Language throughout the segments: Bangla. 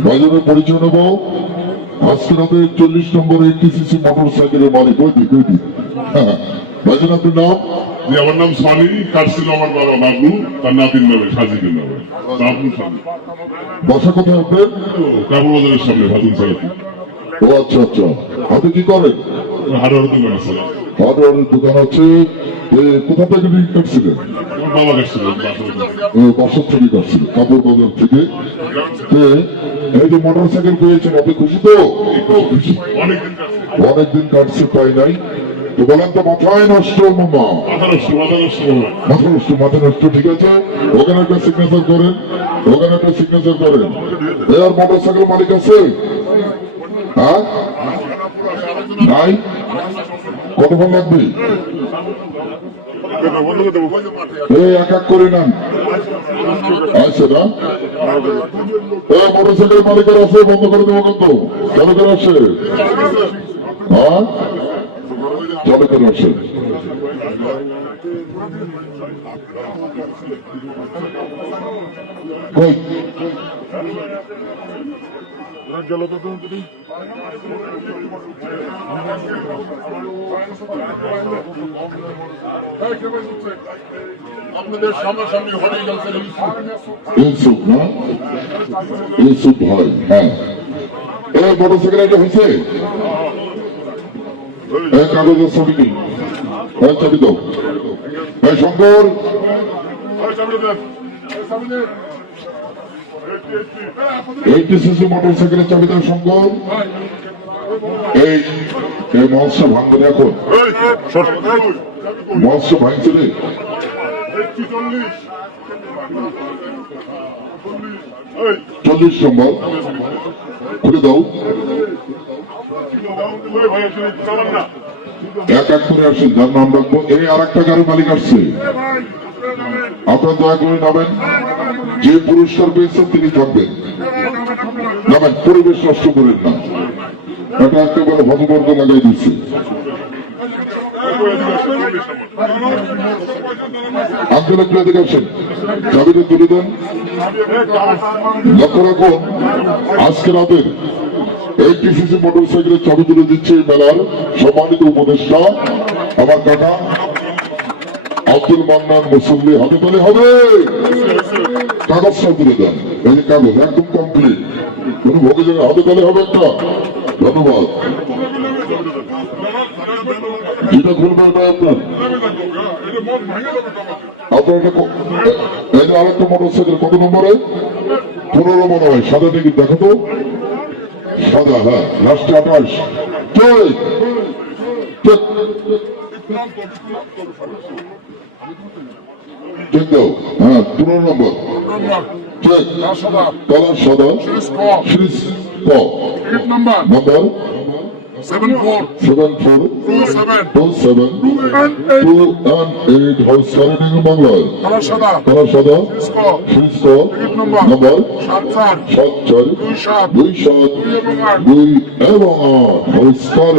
বাজারে পরিচয় নেব আজকে রাতে চল্লিশ নম্বর এইটিসিসি মোটর সাইকেলের মালিক ওই দিক ওই দিক বাজার আপনার নাম? আমার নাম সানি কাটছিল আমার বাবা বাবলু তার নাতির নামে সাজিদের নামে। বাবলু বাসা কোথায় আপনার? কাপড় বাজারের সামনে ভাজুন সালাতি ও আচ্ছা আচ্ছা। আপনি কি করেন? হাড়ার দোকান আছে। হার্ডওয়ারের দোকান আছে। কোথা থেকে ঋণ কাটছিলেন আমার বাবা কাটছিল বাসার থেকে কাপড় বাজার থেকে। এই যে মোটর সাইকেল পেয়েছেন আপনি খুশি তো? অনেকদিন কাটছে পাই নাই। তো বলেন তো মাথায় নষ্ট মামা? মাথা নষ্ট মাথা নষ্ট হবে মাথা নষ্ট মাথা নষ্ট ঠিক আছে? ওখানে একটা সিগনেচার করেন ওখানে একটা সিগনেচার করেন। এ আর মোটর সাইকেল মালিক আছে? হ্যাঁ? নাই? কতক্ষণ লাগবে? এই এক এক করে নেন। আচ্ছা না এই মোটর সাইকেল মালিকের আছে বন্ধ করে দেবো কিন্তু। চালু করে আসে। হ্যাঁ? করে আসে। কই? আপনাদের সামনাসামনি হয়ে হ্যাঁ এই মোটর সাইকেল এটা হয়েছে কাগজের ছবি এইটি সিসি মোটর সাইকেলের চাবি এই মৎস্য মৎস্য ভাঙছে চল্লিশ নম্বর। খুলে দাও। এক এক করে আসেন। যার নাম রাখব। এই আর একটা গাড়ির মালিক আসছে। আপনার দয়া করে নামেন। যে পুরস্কার পেয়েছেন তিনি থাকবেন। পরিবেশ নষ্ট করেন না। এটা লাগাই দিচ্ছে। তুলে দেন। আজকে তুলে দিচ্ছে সম্মানিত উপদেষ্টা, আমার কাকা। আব্দুল মান্নান মুসল্লি হাতে তালে হবে। কাগজটা তুলে দেন। এই কাগজ একদম কমপ্লিট কোন ভোগে জায়গায় হাতে তালে হবে একটা। ধন্যবাদ। মোটর সাইকেল কত নম্বরে? পনেরো হয়। সাদা টিকিট সাদা হ্যাঁ। লাস্টে আঠাশ। ঠিক হ্যাঁ পনেরো নম্বর। কালার সাদা। সিরিজ ক number? Number seven four? Two seven. And eight. সাত চার সাত চার দুই সাত দুই সাত দুই এবং আট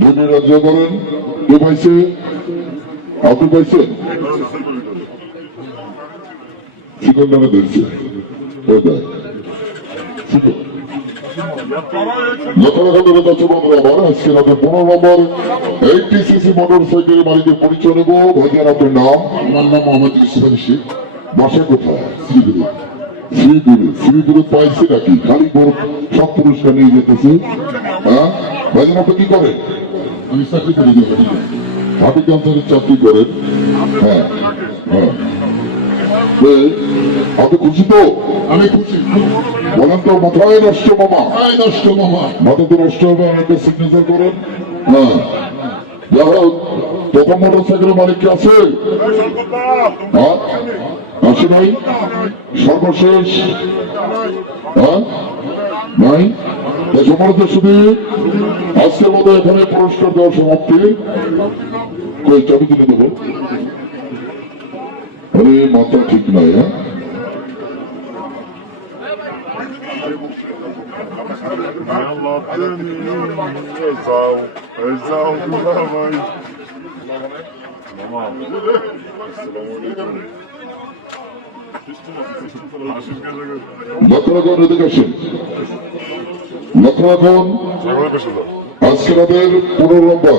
দুটি রাজ্য করেন কে পাইছে আপনি পাইছেন ধরছে মালিকের পরিচয় নেব। ভাইজান আপনার নাম? আমার নাম মোহাম্মদ ইউসুফ আলী শেখ। বাসা কোথায়? শ্রীপুরে শ্রীপুরে শ্রীপুরে পাইছে নাকি? খালি সব পুরস্কার নিয়ে যেতেছে। হ্যাঁ? ভাইজান আপনি কি করেন? আমি চাকরি করি চাকরি করেন হ্যাঁ হ্যাঁ। আপনি খুশি তো আমি খুশি বলেন তো মাথায় নষ্ট মামা নষ্ট মামা মাথা তো নষ্ট হবে অনেকে সিগনেচার করেন হ্যাঁ যাই হোক প্রথম মোটর সাইকেলের মালিক কি আছে আছে নাই? সর্বশেষ নাই? সমাজ শুধু আজকের মতো এখানে পুরস্কার দেওয়া সমাপ্তি। চাবি তুলে দেবো? আরে, মাথা ঠিক নয় হ্যাঁ? লক্ষ্য রাখুন এদিকে আসুন লক্ষ্য রাখুন আজকে রাতের পনেরো নম্বর।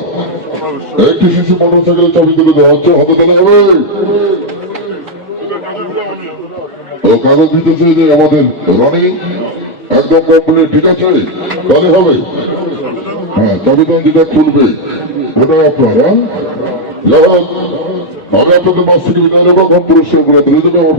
একটি শিশু মোটর সাইকেল চাবি তুলে দেওয়া হচ্ছে, হাতে তোলা হবে ও কাগজ দিতেছে যে আমাদের রানিং একদম কমপ্লিট ঠিক আছে? তাহলে হবে। হ্যাঁ তো যেটা খুলবে। ওটা আপনার হ্যাঁ? যাই হোক, আমি আপনাদের মাছ থেকে বিদায় নেব এখন পুরস্কার করে দিলে দেবে